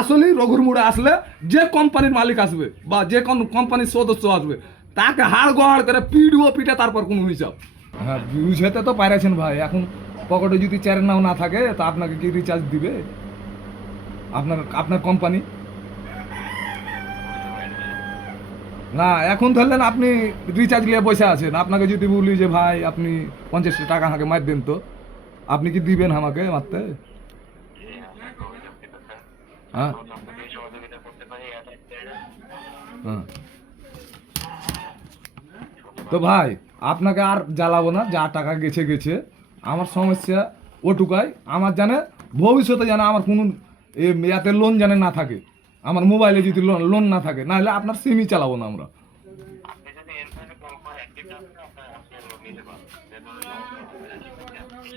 আসলেই রঘুর মুড়ে আসলে যে কোম্পানির মালিক আসবে বা যে কোম্পানির সদস্য আসবে তাকে হাড় গোহাড় করে পিটবো, পিটে তারপর কোনো হিসাব। হ্যাঁ, বুঝতে তো পারেছেন ভাই, এখন পকেটে যদি চারের নাও না থাকে তা আপনাকে কি রিচার্জ দিবে আপনার আপনার কোম্পানি? না, এখন ধরলেন আপনি রিচার্জ নিয়ে বসে আছেন, আপনাকে যদি বলি যে ভাই আপনি 50 টাকা আমাকে মার দেন, তো আপনি কি দিবেন আমাকে মারতে? হ্যাঁ হ্যাঁ। তো ভাই আপনাকে আর জ্বালাবো না, যা টাকা গেছে গেছে। আমার সমস্যা ওটুকাই, আমার জানে ভবিষ্যতে জানে আমার কোনো ইয়াতে লোন জানে না থাকে, আমার মোবাইলে যদি লোন না থাকে, না হলে আপনার সিমই চালাবো না আমরা।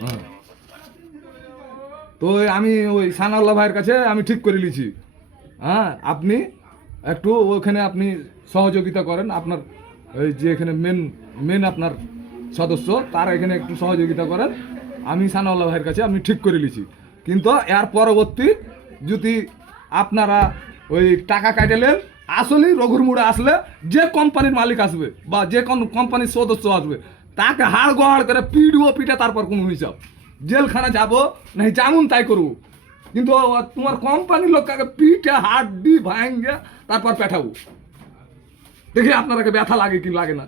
হ্যাঁ। তো আমি ওই সানাউল্লাহ ভাইয়ের কাছে আমি ঠিক করে নিয়েছি। হ্যাঁ, আপনি একটু ওখানে আপনি সহযোগিতা করেন, আপনার ওই যে এখানে মেন মেন আপনার সদস্য তার এখানে একটু সহযোগিতা করেন। আমি সানাউল্লাহ ভাইয়ের কাছে আমি ঠিক করে নিয়েছি, কিন্তু এর পরবর্তী যদি আপনারা ওই টাকা কাটেলেন, আসলেই রঘুর মুড়ে আসলে যে কোম্পানির মালিক আসবে বা যে কোম্পানির সদস্য আসবে তাকে হাড় গোহাড় করে পিটবো, পিটে তারপর কোনো হিসাব। জেলখানা যাবো না যেমন তাই করবো, কিন্তু তোমার কোম্পানির লোককে পিঠে হাড্ডি ভাঙে তারপর পেঠাবো। দেখি আপনারাকে ব্যথা লাগে কি লাগে না।